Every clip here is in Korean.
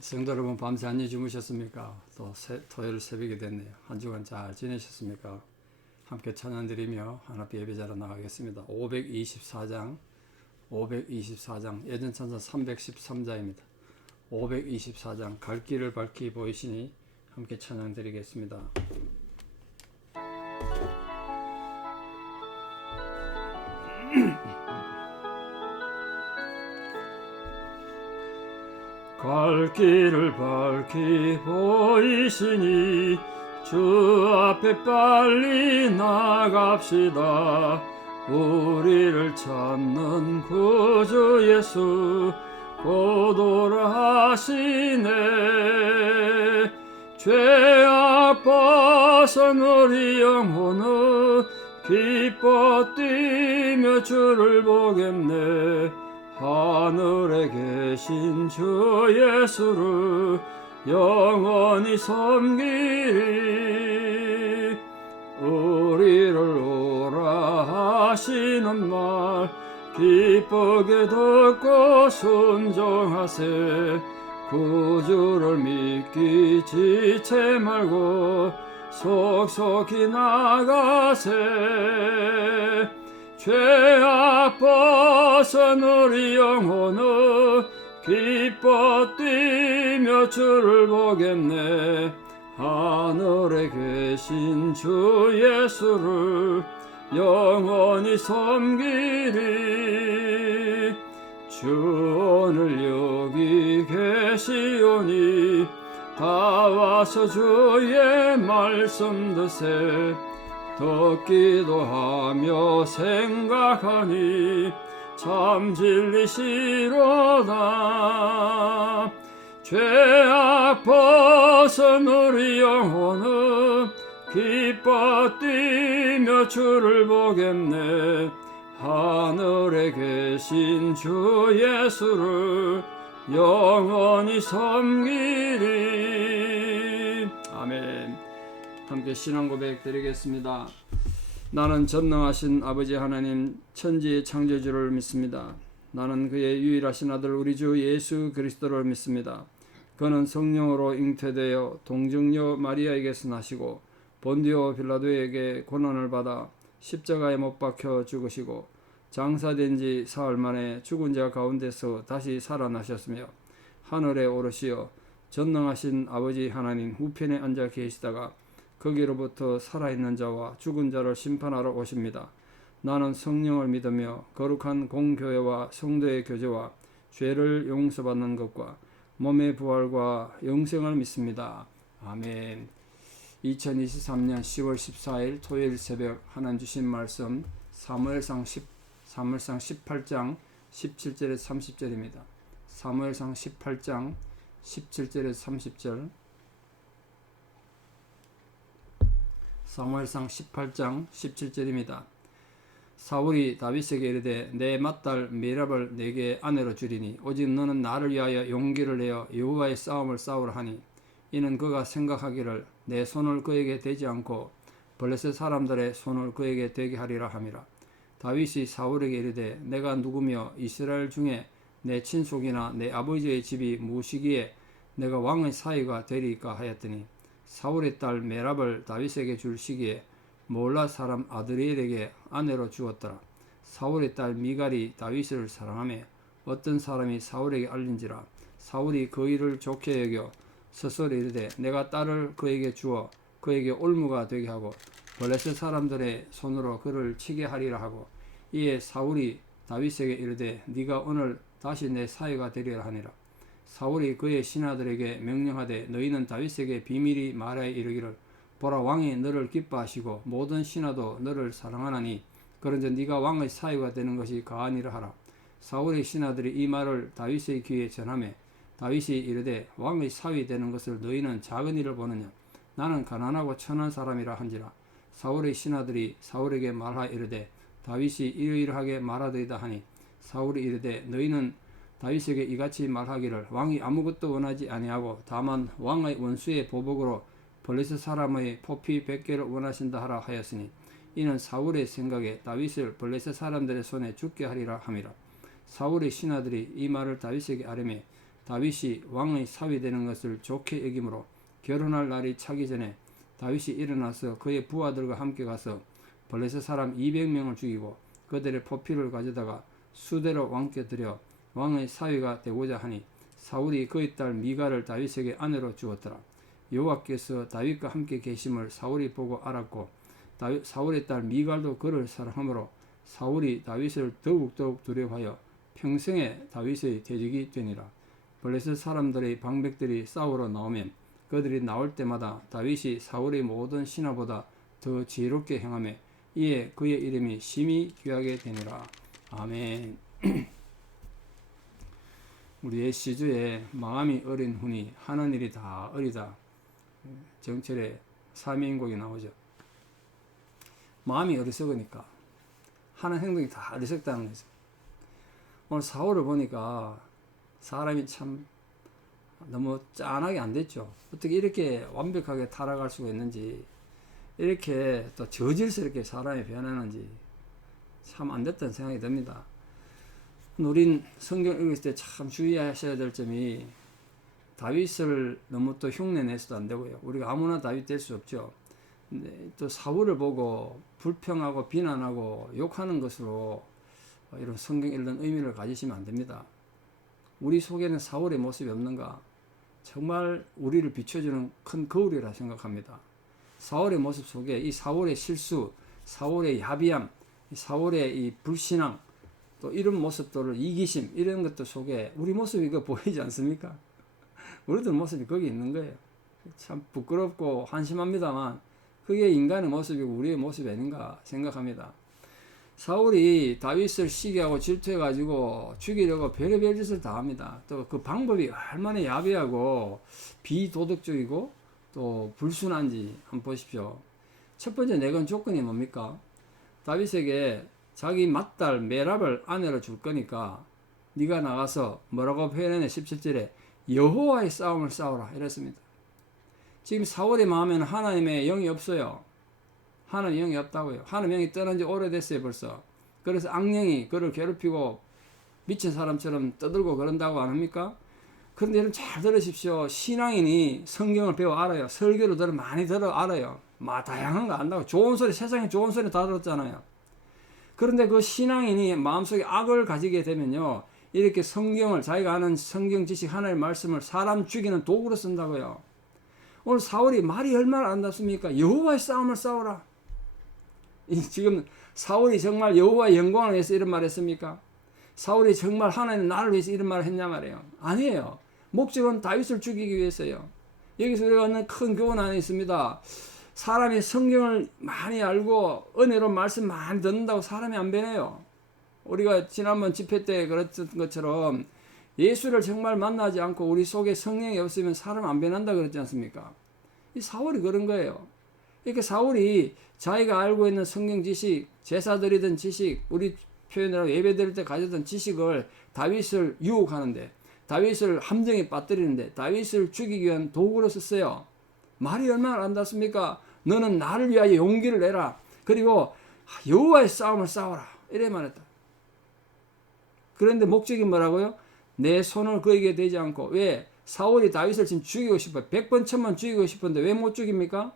성도 여러분, 밤새 안녕히 주무셨습니까? 또 토요일 새벽이 됐네요. 한 주간 잘 지내셨습니까? 함께 찬양드리며 하나님 예배자로 나가겠습니다. 524장 예전 찬사 313자입니다. 524장 갈 길을 밝히 보이시니 함께 찬양드리겠습니다. 갈 길을 밝히 보이시니 주 앞에 빨리 나갑시다. 우리를 찾는 구주 예수 곧 오라 하시네. 죄악 벗은 우리 영혼은 기뻐 뛰며 주를 보겠네. 하늘에 계신 주 예수를 영원히 섬기리. 우리를 오라 하시는 말 기쁘게 듣고 순종하세. 구주를 믿기 지체 말고 속속히 나가세. 죄악 벗은 우리 영혼은 기뻐 뛰며 주를 보겠네. 하늘에 계신 주 예수를 영원히 섬기리. 주 오늘 여기 계시오니 다 와서 주의 말씀 드세. 듣기도 하며 생각하니 참 진리시로다. 죄악 벗은 우리 영혼은 기뻐 뛰며 주를 보겠네. 하늘에 계신 주 예수를 영원히 섬기리. 아멘. 함께 신앙 고백 드리겠습니다. 나는 전능하신 아버지 하나님 천지의 창조주를 믿습니다. 나는 그의 유일하신 아들 우리 주 예수 그리스도를 믿습니다. 그는 성령으로 잉태되어 동정녀 마리아에게서 나시고 본디오 빌라도에게 고난을 받아 십자가에 못 박혀 죽으시고 장사된 지 사흘 만에 죽은 자 가운데서 다시 살아나셨으며 하늘에 오르시어 전능하신 아버지 하나님 우편에 앉아 계시다가 거기로부터 살아있는 자와 죽은 자를 심판하러 오십니다. 나는 성령을 믿으며 거룩한 공교회와 성도의 교제와 죄를 용서받는 것과 몸의 부활과 영생을 믿습니다. 아멘. 2023년 10월 14일 토요일 새벽 하나님 주신 말씀 사무엘상 18장 17절에서 30절입니다. 사무엘상 18장 17절에서 30절. 사무엘상 18장 17절입니다. 사울이 다윗에게 이르되 내 맏딸 메랍을 내게 아내로 주리니 오직 너는 나를 위하여 용기를 내어 여호와의 싸움을 싸우라 하니 이는 그가 생각하기를 내 손을 그에게 대지 않고 블레셋 사람들의 손을 그에게 대게 하리라 함이라. 다윗이 사울에게 이르되 내가 누구며 이스라엘 중에 내 친속이나 내 아버지의 집이 무엇이기에 내가 왕의 사위가 되리까 하였더니 사울의 딸 메랍을 다윗에게 줄 시기에 몰라 사람 아드리엘에게 아내로 주었더라. 사울의 딸 미갈이 다윗을 사랑하며 어떤 사람이 사울에게 알린지라. 사울이 그 일을 좋게 여겨 스스로 이르되 내가 딸을 그에게 주어 그에게 올무가 되게 하고 블레셋 사람들의 손으로 그를 치게 하리라 하고 이에 사울이 다윗에게 이르되 네가 오늘 다시 내 사위가 되리라 하니라. 사울이 그의 신하들에게 명령하되 너희는 다윗에게 비밀히 말하여 이르기를 보라 왕이 너를 기뻐하시고 모든 신하도 너를 사랑하나니 그런즉 네가 왕의 사위가 되는 것이 가하니라 하라. 사울의 신하들이 이 말을 다윗의 귀에 전하매 다윗이 이르되 왕의 사위 되는 것을 너희는 작은 일을 보느냐. 나는 가난하고 천한 사람이라 한지라. 사울의 신하들이 사울에게 말하여 이르되 다윗이 이러이러하게 말하더이다 하니 사울이 이르되 너희는 다윗에게 이같이 말하기를 왕이 아무것도 원하지 아니하고 다만 왕의 원수의 보복으로 블레셋 사람의 포피 100개를 원하신다 하라 하였으니 이는 사울의 생각에 다윗을 블레셋 사람들의 손에 죽게 하리라 함이라. 사울의 신하들이 이 말을 다윗에게 아뢰매 다윗이 왕의 사위 되는 것을 좋게 여기므로 결혼할 날이 차기 전에 다윗이 일어나서 그의 부하들과 함께 가서 블레셋 사람 200명을 죽이고 그들의 포피를 가져다가 수대로 왕께 드려 왕의 사위가 되고자 하니 사울이 그의 딸 미갈을 다윗에게 아내로 주었더라. 여호와께서 다윗과 함께 계심을 사울이 보고 알았고 사울의 딸 미갈도 그를 사랑하므로 사울이 다윗을 더욱더욱 두려워하여 평생에 다윗의 대적이 되니라. 블레셋 사람들의 방백들이 싸우러 나오면 그들이 나올 때마다 다윗이 사울의 모든 신하보다 더 지혜롭게 행하며 이에 그의 이름이 심히 귀하게 되니라. 아멘. 우리의 시주에 마음이 어린 후니 하는 일이 다 어리다. 정철의 사명곡이 나오죠. 마음이 어리석으니까 하는 행동이 다 어리석다는 거죠. 오늘 사울을 보니까 사람이 참 너무 짠하게 안 됐죠. 어떻게 이렇게 완벽하게 타락할 수가 있는지, 이렇게 또 저질스럽게 사람이 변하는지 참 안 됐다는 생각이 듭니다. 우린 성경 읽을 때 참 주의하셔야 될 점이 다윗을 너무 또 흉내내서도 안 되고요. 우리가 아무나 다윗 될 수 없죠. 근데 또 사울을 보고 불평하고 비난하고 욕하는 것으로 이런 성경 읽는 의미를 가지시면 안 됩니다. 우리 속에는 사울의 모습이 없는가? 정말 우리를 비춰주는 큰 거울이라 생각합니다. 사울의 모습 속에 이 사울의 실수, 사울의 야비함, 사울의 이 불신앙, 또 이런 모습들을 이기심, 이런 것들 속에 우리 모습이 이거 보이지 않습니까? 우리들 모습이 거기 있는 거예요. 참 부끄럽고 한심합니다만 그게 인간의 모습이고 우리의 모습이 아닌가 생각합니다. 사울이 다윗을 시기하고 질투해가지고 죽이려고 별의별 짓을 다 합니다. 또 그 방법이 얼마나 야비하고 비도덕적이고 또 불순한지 한번 보십시오. 첫 번째 내건 조건이 뭡니까? 다윗에게 자기 맏딸 메랍을 아내로 줄 거니까 네가 나가서 뭐라고 표현했냐? 17절에 여호와의 싸움을 싸우라 이랬습니다. 지금 사울의 마음에는 하나님의 영이 없어요. 하나님의 영이 없다고요. 하나님의 영이 떠난 지 오래됐어요 벌써. 그래서 악령이 그를 괴롭히고 미친 사람처럼 떠들고 그런다고 안 합니까? 그런데 여러분 잘 들으십시오. 신앙인이 성경을 배워 알아요. 설교를 들어 많이 들어 알아요. 다양한 거 안다고. 좋은 소리, 세상에 좋은 소리 다 들었잖아요. 그런데 그 신앙인이 마음속에 악을 가지게 되면요, 이렇게 성경을, 자기가 아는 성경 지식 하나의 말씀을 사람 죽이는 도구로 쓴다고요. 오늘 사울이 말이 얼마나 아름답습니까? 여호와의 싸움을 싸우라. 지금 사울이 정말 여호와의 영광을 위해서 이런 말을 했습니까? 사울이 정말 하나님 나를 위해서 이런 말을 했냐 말이에요. 아니에요. 목적은 다윗을 죽이기 위해서요. 여기서 우리가 얻는 큰 교훈 하나 있습니다. 사람이 성경을 많이 알고 은혜로운 말씀 많이 듣는다고 사람이 안 변해요. 우리가 지난번 집회 때 그랬던 것처럼 예수를 정말 만나지 않고 우리 속에 성령이 없으면 사람 안 변한다 그랬지 않습니까? 이 사울이 그런 거예요. 이렇게 사울이 자기가 알고 있는 성경 지식, 제사 드리던 지식, 우리 표현으로 예배 드릴 때 가졌던 지식을 다윗을 유혹하는데, 다윗을 함정에 빠뜨리는데, 다윗을 죽이기 위한 도구로 썼어요. 말이 얼마나 아름답습니까? 너는 나를 위하여 용기를 내라. 그리고 여호와의 싸움을 싸워라. 이래 말했다. 그런데 목적이 뭐라고요? 내 손을 그에게 대지 않고. 왜? 사울이 다윗을 지금 죽이고 싶어요. 100번 1000번 죽이고 싶은데 왜 못 죽입니까?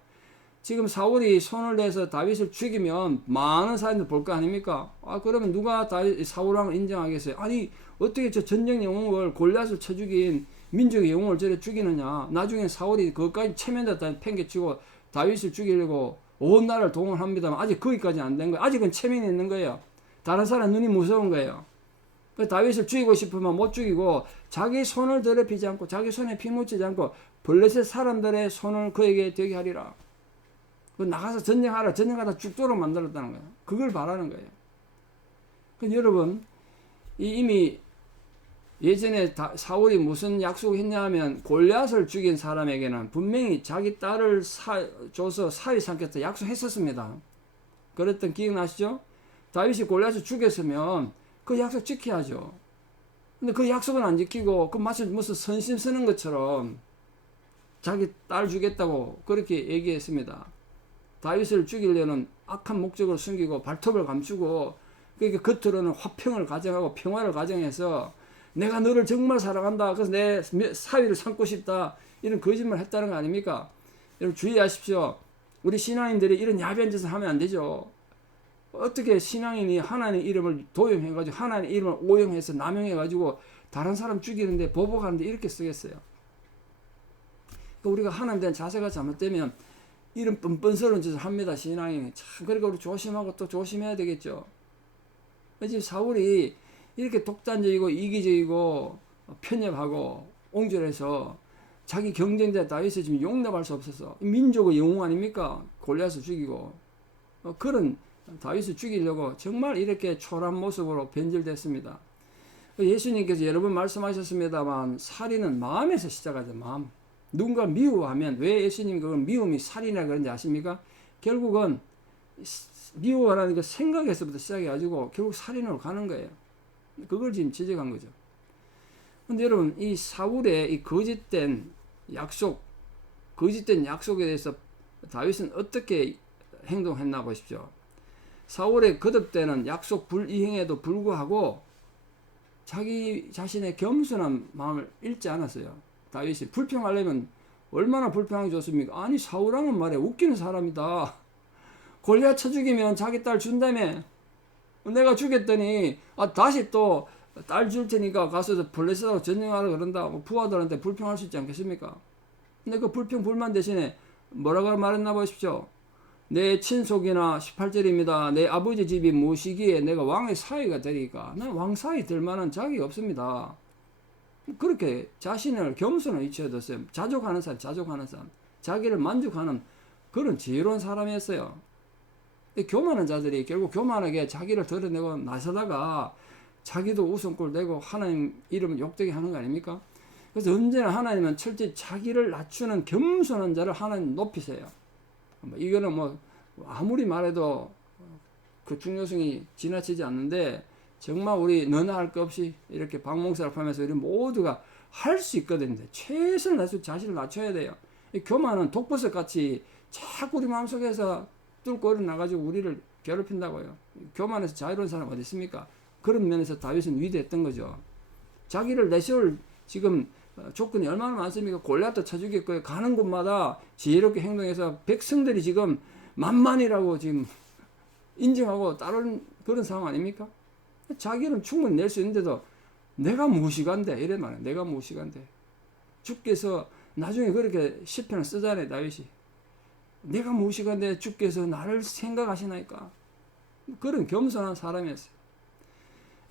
지금 사울이 손을 내서 다윗을 죽이면 많은 사람들 볼 거 아닙니까? 그러면 누가 사울왕을 인정하겠어요? 아니 어떻게 저 전쟁 영웅을 골리앗을 쳐 죽인 민족의 영웅을 저래 죽이느냐? 나중에 사울이 그것까지 체면에다 팽개치고 다윗을 죽이려고 온 나라를 동원합니다만 아직 거기까지 안 된 거예요. 아직은 체면이 있는 거예요. 다른 사람 눈이 무서운 거예요. 다윗을 죽이고 싶으면 못 죽이고 자기 손을 더럽히지 않고 자기 손에 피 묻히지 않고 블레셋 사람들의 손을 그에게 되게 하리라. 나가서 전쟁하라. 전쟁하다 죽도록 만들었다는 거예요. 그걸 바라는 거예요. 여러분 이미 예전에 사울이 무슨 약속을 했냐 하면 골리앗을 죽인 사람에게는 분명히 자기 딸을 줘서 사위 삼겠다 약속했었습니다. 그랬던 기억나시죠? 다윗이 골리앗을 죽였으면 그 약속 지켜야죠. 근데 그 약속은 안 지키고 마치 무슨 선심 쓰는 것처럼 자기 딸 주겠다고 그렇게 얘기했습니다. 다윗을 죽이려는 악한 목적을 숨기고 발톱을 감추고 그러니까 겉으로는 화평을 가정하고 평화를 가정해서 내가 너를 정말 사랑한다. 그래서 내 사위를 삼고 싶다. 이런 거짓말 했다는 거 아닙니까? 여러분 주의하십시오. 우리 신앙인들이 이런 야비한 짓을 하면 안 되죠. 어떻게 신앙인이 하나님 이름을 도용해가지고 하나님 이름을 오용해서 남용해가지고 다른 사람 죽이는데 보복하는데 이렇게 쓰겠어요. 우리가 하나님에 대한 자세가 잘못되면 이런 뻔뻔스러운 짓을 합니다. 신앙인이. 참 그러니까 우리 조심하고 또 조심해야 되겠죠. 지금 사울이 이렇게 독단적이고 이기적이고 편협하고 옹졸해서 자기 경쟁자 다윗을 지금 용납할 수 없어서 민족의 영웅 아닙니까? 골리앗을 죽이고 그런 다윗을 죽이려고 정말 이렇게 초라한 모습으로 변질됐습니다. 예수님께서 여러 번 말씀하셨습니다만 살인은 마음에서 시작하죠. 마음. 누군가 미워하면 왜 예수님 그걸 미움이 살인이라 그런지 아십니까? 결국은 미워하는 그 생각에서부터 시작해가지고 결국 살인으로 가는 거예요. 그걸 지금 지적한 거죠. 근데 여러분 이 사울의 이 거짓된 약속에 대해서 다윗은 어떻게 행동했나 보십시오. 사울의 거듭되는 약속 불이행에도 불구하고 자기 자신의 겸손한 마음을 잃지 않았어요. 다윗이 불평하려면 얼마나 불평하기 좋습니까? 아니 사울왕은 말이야 웃기는 사람이다. 골리앗 쳐 죽이면 자기 딸 준다며. 내가 죽였더니 다시 또 딸 줄 테니까 가서 블레셋하고 전쟁하라 그런다. 부하들한테 불평할 수 있지 않겠습니까? 근데 그 불평 불만 대신에 뭐라고 말했나 보십시오. 내 친속이나 18절입니다. 내 아버지 집이 무엇이기에 내가 왕의 사위가 되리까. 난 왕사위 될 만한 자격이 없습니다. 그렇게 자신을 겸손한 위치에 뒀어요. 자족하는 사람. 자기를 만족하는 그런 지혜로운 사람이었어요. 교만한 자들이 결국 교만하게 자기를 드러내고 나서다가 자기도 웃음꼴 내고 하나님 이름을 욕되게 하는 거 아닙니까? 그래서 언제나 하나님은 철저히 자기를 낮추는 겸손한 자를 하나님 높이세요. 이거는 뭐 아무리 말해도 그 중요성이 지나치지 않는데 정말 우리 너나 할 것 없이 이렇게 박몽사를 하면서 우리 모두가 할 수 있거든요. 최선을 다해서 자신을 낮춰야 돼요. 이 교만은 독버섯 같이 자꾸 우리 마음속에서 뚫고 일어나가지고 우리를 괴롭힌다고요. 교만에서 자유로운 사람 어디 있습니까? 그런 면에서 다윗은 위대했던 거죠. 자기를 내세울 지금 조건이 얼마나 많습니까? 골리앗도 쳐 죽였고요. 가는 곳마다 지혜롭게 행동해서 백성들이 지금 만만이라고 지금 인정하고 따르는 그런 상황 아닙니까? 자기는 충분히 낼 수 있는데도 내가 무시간데 이래 말이야. 내가 무시간데 주께서 나중에 그렇게 시편을 쓰잖아요. 다윗이 내가 무시간데 주께서 나를 생각하시나이까. 그런 겸손한 사람이었어요.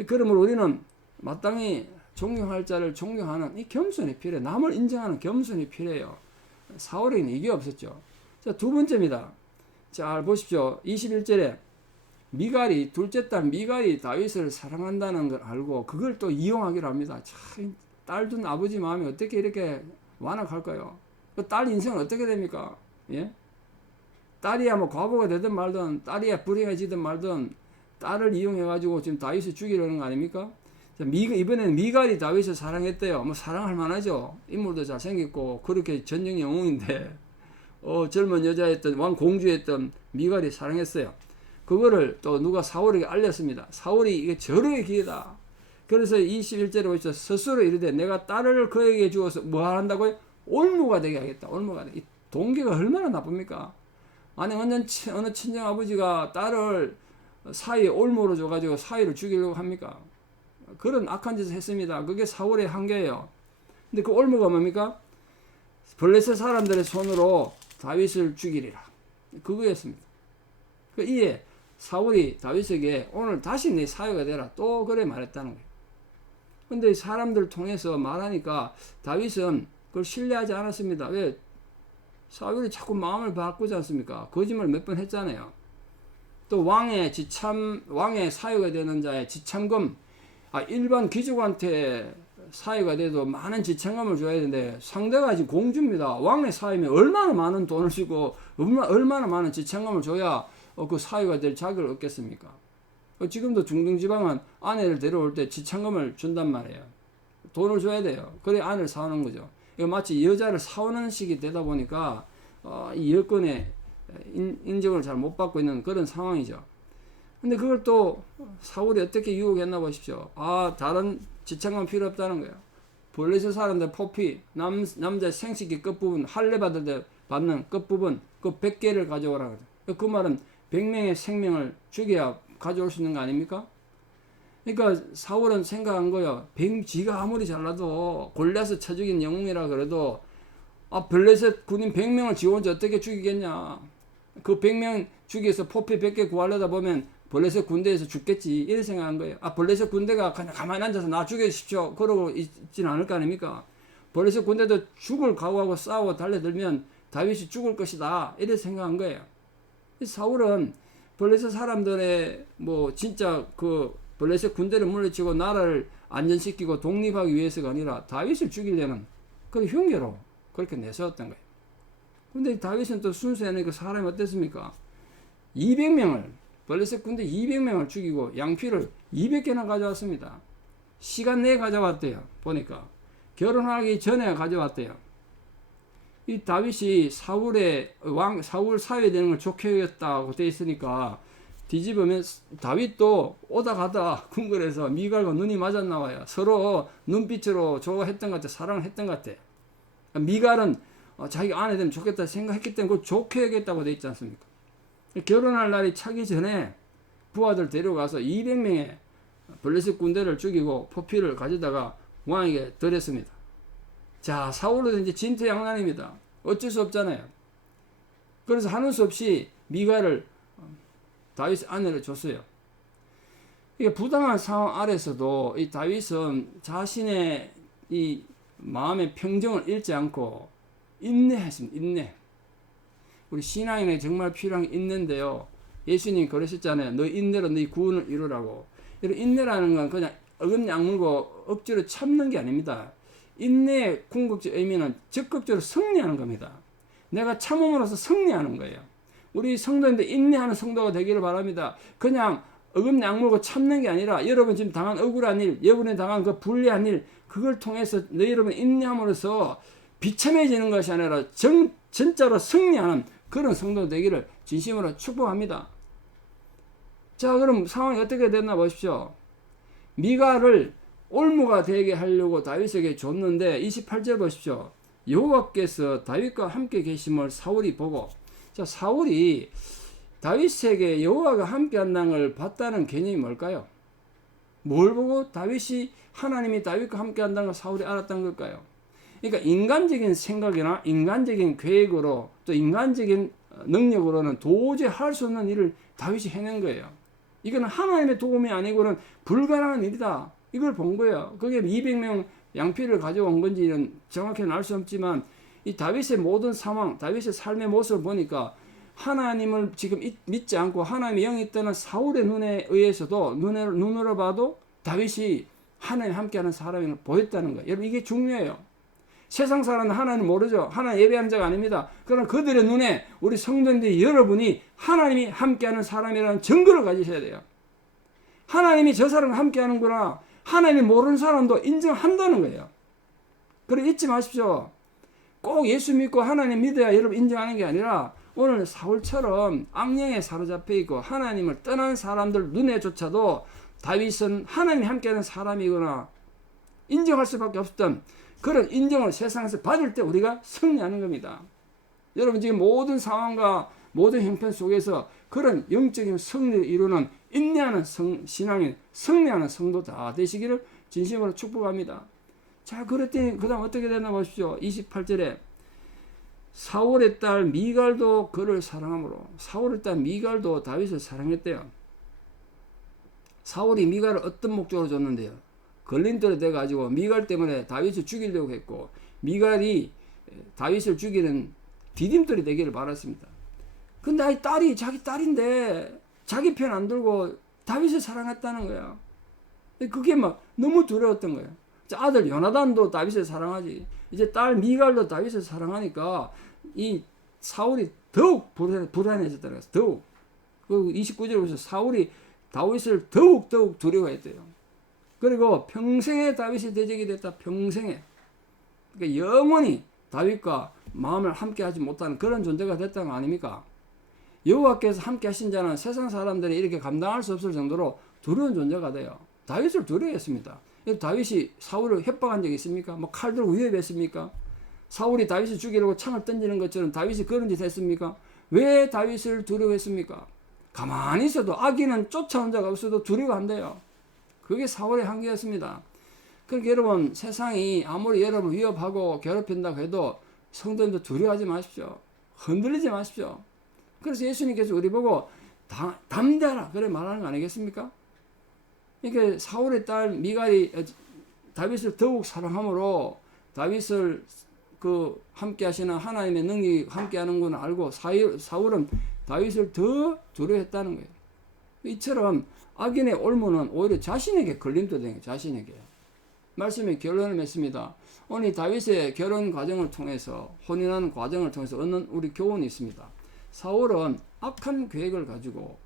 그러므로 우리는 마땅히 존경할 자를 존경하는 이 겸손이 필요해요. 남을 인정하는 겸손이 필요해요. 사울에게는 이게 없었죠. 자, 두 번째입니다. 잘 보십시오. 21절에 미갈이 둘째 딸 미갈이 다윗을 사랑한다는 걸 알고 그걸 또 이용하기로 합니다. 참, 딸 둔 아버지 마음이 어떻게 이렇게 완악할까요? 그 딸 인생은 어떻게 됩니까? 예? 딸이야 뭐 과부가 되든 말든 딸이야 불행해지든 말든 딸을 이용해가지고 지금 다윗을 죽이려는 거 아닙니까? 자, 이번에는 미갈이 다윗을 사랑했대요. 뭐 사랑할 만하죠. 인물도 잘생겼고 그렇게 전쟁 영웅인데 젊은 여자였던 왕공주였던 미갈이 사랑했어요. 그거를 또 누가 사울에게 알렸습니다. 사울이 이게 절호의 기회다. 그래서 21절에 보시죠. 스스로 이르되 내가 딸을 그에게 주어서 뭐 한다고요? 올무가 되게 하겠다. 올무가 되게. 이 동기가 얼마나 나쁩니까? 아니 어느 친정 아버지가 딸을 사위에 올무로 줘가지고 사위를 죽이려고 합니까? 그런 악한 짓을 했습니다. 그게 사울의 한계예요. 근데 그 올무가 뭡니까? 블레셋 사람들의 손으로 다윗을 죽이리라. 그거였습니다. 이에 사울이 다윗에게 오늘 다시 네 사위가 되라. 또 그래 말했다는 거예요. 근데 사람들 통해서 말하니까 다윗은 그걸 신뢰하지 않았습니다. 왜? 사울이 자꾸 마음을 바꾸지 않습니까? 거짓말 몇 번 했잖아요. 또 왕의 사위가 되는 자의 지참금, 일반 귀족한테 사위가 돼도 많은 지참금을 줘야 되는데 상대가 지금 공주입니다. 왕의 사위면 얼마나 많은 돈을 주고 얼마나 많은 지참금을 줘야 그 사위가 될 자격을 얻겠습니까? 지금도 중동지방은 아내를 데려올 때 지참금을 준단 말이에요. 돈을 줘야 돼요. 그래 아내를 사오는 거죠. 이거 마치 여자를 사오는 식이 되다 보니까 이 여건의 인정을 잘 못 받고 있는 그런 상황이죠. 근데 그걸 또 사울이 어떻게 유혹했나 보십시오. 다른 지창은 필요 없다는 거예요. 블레셋 사람들 포피, 남자 생식기 끝부분, 할례 받을 때 받는 끝부분, 그 100개를 가져오라 그래요. 그 말은 100명의 생명을 죽여야 가져올 수 있는 거 아닙니까? 그러니까 사울은 생각한 거예요. 지가 아무리 잘나도 골리앗을 쳐 죽인 영웅이라 그래도 블레셋 군인 100명을 지원지 어떻게 죽이겠냐. 그 100명 죽여서 포피 100개 구하려다 보면 블레셋 군대에서 죽겠지. 이렇게 생각한 거예요. 블레셋 군대가 그냥 가만히 앉아서 나 죽여주십시오. 그러고 있지는 않을 거 아닙니까? 블레셋 군대도 죽을 각오하고 싸우고 달려들면 다윗이 죽을 것이다. 이렇게 생각한 거예요. 사울은 블레셋 사람들의 진짜 그 블레셋 군대를 물리치고 나라를 안전시키고 독립하기 위해서가 아니라 다윗을 죽이려는 그런 흉계로 그렇게 내세웠던 거예요. 근데 다윗은 또 순수하니까 사람이 어땠습니까? 200명을 블레셋 군대 200명을 죽이고 양피를 200개나 가져왔습니다. 시간 내에 가져왔대요. 보니까 결혼하기 전에 가져왔대요. 이 다윗이 사울 사위에 되는 걸 좋게 여겼다고 돼 있으니까 뒤집으면 다윗도 오다 가다 궁궐에서 미갈과 눈이 맞았나 봐요. 서로 눈빛으로 좋아했던 것 같아. 사랑을 했던 것 같아. 미갈은 자기 아내 되면 좋겠다 생각했기 때문에 그걸 좋게 여겼다고 돼 있지 않습니까? 결혼할 날이 차기 전에 부하들 데려가서 200명의 블레셋 군대를 죽이고 포피를 가져다가 왕에게 드렸습니다. 자, 사울은 이제 진퇴양난입니다. 어쩔 수 없잖아요. 그래서 하는 수 없이 미갈을 다윗의 아내를 줬어요. 이게 부당한 상황 아래서도 이 다윗은 자신의 이 마음의 평정을 잃지 않고 인내했습니다. 인내. 우리 신앙인에게 정말 필요한 게 인내인데요. 예수님 그러셨잖아요. 너 인내로 네 구원을 이루라고. 이런 인내라는 건 그냥 어금니 악물고 억지로 참는 게 아닙니다. 인내의 궁극적 의미는 적극적으로 승리하는 겁니다. 내가 참음으로써 승리하는 거예요. 우리 성도인데 인내하는 성도가 되기를 바랍니다. 그냥 어금니 악물고 참는 게 아니라 여러분 지금 당한 억울한 일, 여러분이 당한 그 불리한 일, 그걸 통해서 여러분 인내함으로써 비참해지는 것이 아니라 진짜로 승리하는 그런 성도 되기를 진심으로 축복합니다. 자, 그럼 상황이 어떻게 됐나 보십시오. 미갈을 올무가 되게 하려고 다윗에게 줬는데 28절 보십시오. 여호와께서 다윗과 함께 계심을 사울이 보고, 자, 사울이 다윗에게 여호와가 함께 한다는 걸 봤다는 개념이 뭘까요? 뭘 보고 하나님이 다윗과 함께 한다는 걸 사울이 알았다는 걸까요? 그러니까 인간적인 생각이나 인간적인 계획으로 또 인간적인 능력으로는 도저히 할 수 없는 일을 다윗이 해낸 거예요. 이거는 하나님의 도움이 아니고는 불가능한 일이다. 이걸 본 거예요. 그게 200명 양피를 가져온 건지는 정확히는 알 수 없지만 이 다윗의 모든 상황, 다윗의 삶의 모습을 보니까 하나님을 지금 믿지 않고 하나님의 영이 떠난 사울의 눈에 의해서도 눈으로 봐도 다윗이 하나님 함께하는 사람을 보였다는 거예요. 여러분 이게 중요해요. 세상 사람은 하나님 모르죠. 하나님 예배하는 자가 아닙니다. 그러나 그들의 눈에 우리 성도인들 여러분이 하나님이 함께하는 사람이라는 증거를 가지셔야 돼요. 하나님이 저 사람과 함께하는구나. 하나님이 모르는 사람도 인정한다는 거예요. 그래 잊지 마십시오. 꼭 예수 믿고 하나님 믿어야 여러분 인정하는 게 아니라 오늘 사울처럼 악령에 사로잡혀 있고 하나님을 떠난 사람들 눈에조차도 다윗은 하나님이 함께하는 사람이구나 인정할 수밖에 없었던 그런 인정을 세상에서 받을 때 우리가 승리하는 겁니다. 여러분 지금 모든 상황과 모든 형편 속에서 그런 영적인 승리를 이루는 인내하는 신앙인 승리하는 성도 다 되시기를 진심으로 축복합니다. 자, 그랬더니 그 다음 어떻게 됐나 보십시오. 28절에 사울의 딸 미갈도 그를 사랑하므로 사울의 딸 미갈도 다윗을 사랑했대요. 사울이 미갈을 어떤 목적으로 줬는데요. 걸림돌이 돼가지고 미갈 때문에 다윗을 죽이려고 했고 미갈이 다윗을 죽이는 디딤돌이 되기를 바랐습니다. 근데 이 딸이 자기 딸인데 자기 편 안 들고 다윗을 사랑했다는 거야. 그게 막 너무 두려웠던 거예요. 아들 요나단도 다윗을 사랑하지. 이제 딸 미갈도 다윗을 사랑하니까 이 사울이 더욱 불안해졌다는 거예요. 더욱. 그 29절에 보셔서 사울이 다윗을 더욱 두려워했대요. 그리고 평생에 다윗이 대적이 됐다. 평생에. 그러니까 영원히 다윗과 마음을 함께 하지 못하는 그런 존재가 됐다는 거 아닙니까? 여호와께서 함께 하신 자는 세상 사람들이 이렇게 감당할 수 없을 정도로 두려운 존재가 돼요. 다윗을 두려워했습니다. 다윗이 사울을 협박한 적이 있습니까? 뭐 칼 들고 위협했습니까? 사울이 다윗을 죽이려고 창을 던지는 것처럼 다윗이 그런 짓 했습니까? 왜 다윗을 두려워했습니까? 가만히 있어도 악인은 쫓아온 자가 없어도 두려워한대요. 그게 사울의 한계였습니다. 그러니까 여러분, 세상이 아무리 여러분을 위협하고 괴롭힌다고 해도 성도님도 두려워하지 마십시오. 흔들리지 마십시오. 그래서 예수님께서 우리 보고 담대하라 그래 말하는 거 아니겠습니까? 이게 사울의 딸 미갈이 다윗을 더욱 사랑함으로 다윗을 함께 하시는 하나님의 능력이 함께 하는 걸 알고 사울은 다윗을 더 두려워했다는 거예요. 이처럼 악인의 올무는 오히려 자신에게 걸림돌 되는 거예요. 자신에게. 말씀에 결론을 맺습니다. 오늘 다윗의 결혼 과정을 통해서, 혼인하는 과정을 통해서 얻는 우리 교훈이 있습니다. 사울은 악한 계획을 가지고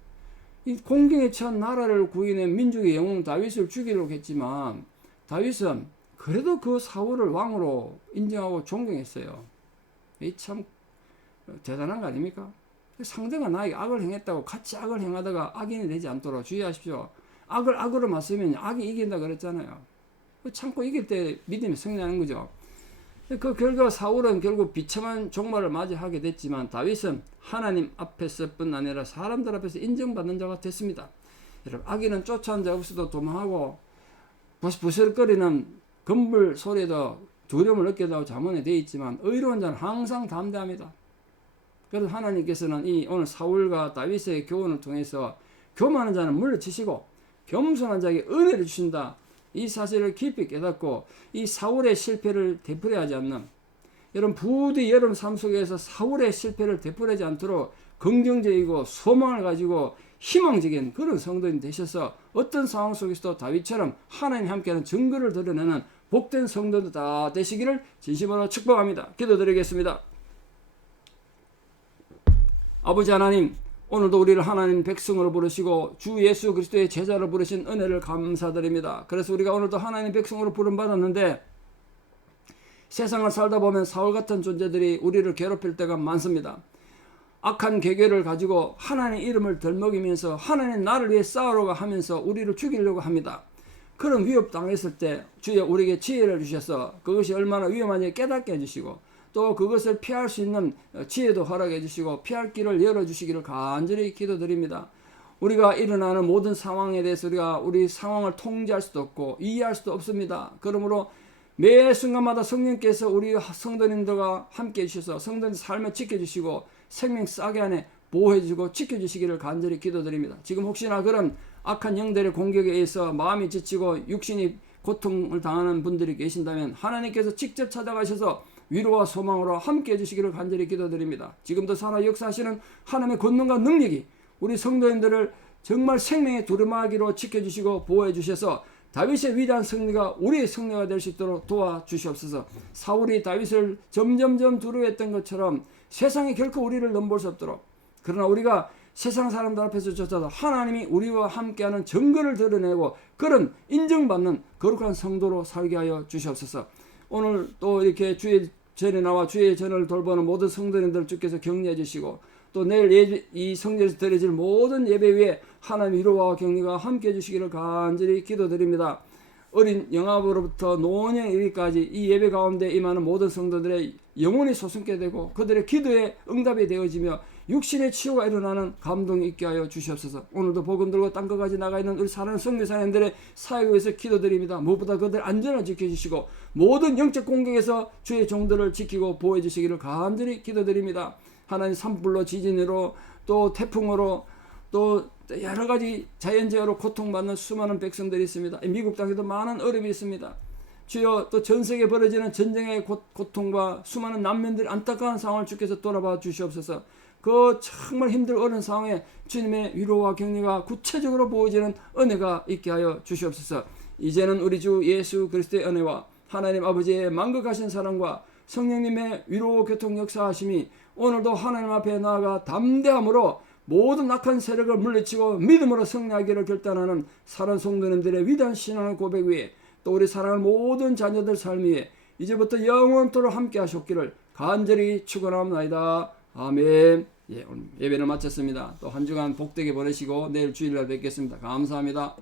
이 공경에 처한 나라를 구인해 민족의 영웅 다윗을 죽이려고 했지만 다윗은 그래도 그 사울을 왕으로 인정하고 존경했어요. 이 참 대단한 거 아닙니까? 상대가 나에게 악을 행했다고 같이 악을 행하다가 악인이 되지 않도록 주의하십시오. 악을 악으로 맞서면 악이 이긴다 그랬잖아요. 참고 이길 때 믿음이 승리하는 거죠. 그 결과 사울은 결국 비참한 종말을 맞이하게 됐지만 다윗은 하나님 앞에서뿐 아니라 사람들 앞에서 인정받는 자가 됐습니다. 여러분, 악인은 쫓아온 자 없어도 도망하고 부스럭거리는 건물 소리에도 두려움을 느끼게 하고 자문에 되어 있지만 의로운 자는 항상 담대합니다. 그래서 하나님께서는 이 오늘 사울과 다윗의 교훈을 통해서 교만한 자는 물리치시고 겸손한 자에게 은혜를 주신다. 이 사실을 깊이 깨닫고 이 사울의 실패를 되풀이하지 않는, 여러분 부디 여러분 삶 속에서 사울의 실패를 되풀이하지 않도록 긍정적이고 소망을 가지고 희망적인 그런 성도인 되셔서 어떤 상황 속에서도 다윗처럼 하나님 함께하는 증거를 드러내는 복된 성도들 다 되시기를 진심으로 축복합니다. 기도드리겠습니다. 아버지 하나님, 오늘도 우리를 하나님 백성으로 부르시고 주 예수 그리스도의 제자로 부르신 은혜를 감사드립니다. 그래서 우리가 오늘도 하나님 백성으로 부름받았는데 세상을 살다 보면 사울 같은 존재들이 우리를 괴롭힐 때가 많습니다. 악한 계획을 가지고 하나님의 이름을 덜먹이면서 하나님 나를 위해 싸우려고 하면서 우리를 죽이려고 합니다. 그런 위협 당했을 때 주여 우리에게 지혜를 주셔서 그것이 얼마나 위험한지 깨닫게 해주시고 또 그것을 피할 수 있는 지혜도 허락해 주시고 피할 길을 열어주시기를 간절히 기도드립니다. 우리가 일어나는 모든 상황에 대해서 우리 상황을 통제할 수도 없고 이해할 수도 없습니다. 그러므로 매 순간마다 성령께서 우리 성도님들과 함께 해주셔서 성도님 삶을 지켜주시고 생명 싸게 안에 보호해주고 지켜주시기를 간절히 기도드립니다. 지금 혹시나 그런 악한 영들의 공격에 의해서 마음이 지치고 육신이 고통을 당하는 분들이 계신다면 하나님께서 직접 찾아가셔서 위로와 소망으로 함께 해주시기를 간절히 기도드립니다. 지금도 살아 역사하시는 하나님의 권능과 능력이 우리 성도님들을 정말 생명의 두루마기로 지켜주시고 보호해주셔서 다윗의 위대한 승리가 우리의 승리가 될 수 있도록 도와주시옵소서. 사울이 다윗을 점점점 두려워했던 것처럼 세상이 결코 우리를 넘볼 수 없도록, 그러나 우리가 세상 사람들 앞에서 조차도 하나님이 우리와 함께하는 증거를 드러내고 그런 인정받는 거룩한 성도로 살게 하여 주시옵소서. 오늘 또 이렇게 주의 전에 나와 주의 전을 돌보는 모든 성도님들 주께서 격려해 주시고 또 내일 이 성전에서 드려질 모든 예배 위에 하나님 위로와 격려가 함께 해주시기를 간절히 기도드립니다. 어린 영아부로부터 노년에 이르기까지 이 예배 가운데 임하는 모든 성도들의 영혼이 솟게 되고 그들의 기도에 응답이 되어지며 육신의 치유가 일어나는 감동이 있게 하여 주시옵소서. 오늘도 복음 들고 땅끝까지 나가 있는 우리 사랑하는 선교사님들의 사역을 위해서 기도드립니다. 무엇보다 그들 안전을 지켜주시고 모든 영적 공격에서 주의 종들을 지키고 보호해 주시기를 간절히 기도드립니다. 하나님 산불로 지진으로 또 태풍으로 또 여러 가지 자연재해로 고통받는 수많은 백성들이 있습니다. 미국 땅에도 많은 어려움이 있습니다. 주여 또 전 세계에 벌어지는 전쟁의 고통과 수많은 난민들의 안타까운 상황을 주께서 돌아봐 주시옵소서. 그 정말 힘들고 어려운 상황에 주님의 위로와 격려가 구체적으로 보여지는 은혜가 있게 하여 주시옵소서. 이제는 우리 주 예수 그리스도의 은혜와 하나님 아버지의 만극하신 사랑과 성령님의 위로 교통 역사하심이 오늘도 하나님 앞에 나아가 담대함으로 모든 악한 세력을 물리치고 믿음으로 승리하기를 결단하는 사랑 성도님들의 위대한 신앙의 고백 위에 또 우리 사랑하는 모든 자녀들 삶 위에 이제부터 영원토록 함께 하셨기를 간절히 축원합니다. 아멘. 오늘 예배를 마쳤습니다. 또 한 주간 복되게 보내시고 내일 주일날 뵙겠습니다. 감사합니다.